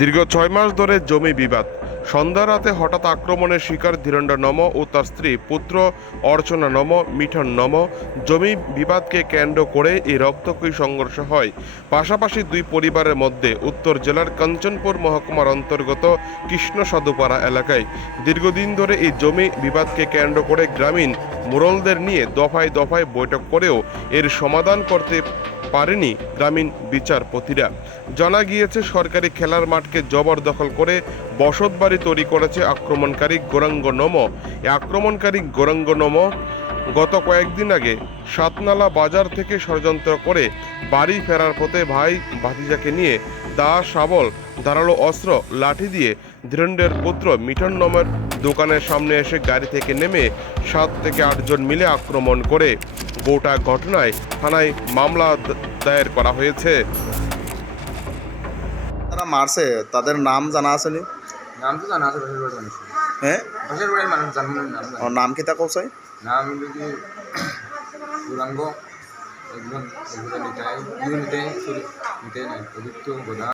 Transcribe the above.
দীর্ঘ ছয় মাস ধরে জমি বিবাদ। সন্ধ্যা রাতে হঠাৎ আক্রমণের শিকার ধীরেন্দ্র নম ও তার স্ত্রী পুত্র অর্চনা নম, মিঠন নম। জমি বিবাদকে কেন্দ্র করে এই রক্তক্ষয়ী সংঘর্ষ হয়। পাশাপাশি দুই পরিবারের মধ্যে উত্তর জেলার কাঞ্চনপুর মহকুমার অন্তর্গত কৃষ্ণ সাধুপাড়া এলাকায়। দীর্ঘদিন ধরে এই জমি বিবাদকে কেন্দ্র করে গ্রামীণ মোড়লদের নিয়ে দফায় দফায় বৈঠক করেও এর সমাধান করতে পারেনি গ্রামীণ বিচারপতিরা। জানা গিয়েছে, সরকারি খেলার মাঠকে জবরদখল করে বসতবাড়ি তৈরি করেছে আক্রমণকারী গোরাঙ্গ নম আক্রমণকারী গোরাঙ্গ নম গত কয়েকদিন আগে সাতনালা বাজার থেকে ষড়যন্ত্র করে বাড়ি ফেরার পথে ভাই ভাতিজাকে নিয়ে দা শাবল ধারালো অস্ত্র, লাঠি দিয়ে ধীরেন্দ্রের পুত্র মিঠন নমের দোকানের সামনে এসে গাড়ি থেকে নেমে সাত থেকে আটজন মিলে আক্রমণ করে। গোটা ঘটনায় থানায় মামলা দায়ের করা হয়েছে। তারা মারছে তাদের নাম জানা আছে নি? নাম তো জানা আছে বাড়ির মানুষ হ্যাঁ পাশের বাড়ির মানুষ জানব না নাম জানে। ওর নাম কি তা কৌশাই? নাম হলো কি গৌরাঙ্গ একজন একজন নিতাই দুই নিতাই সরি নিতাই নাই পবিত্র গোদা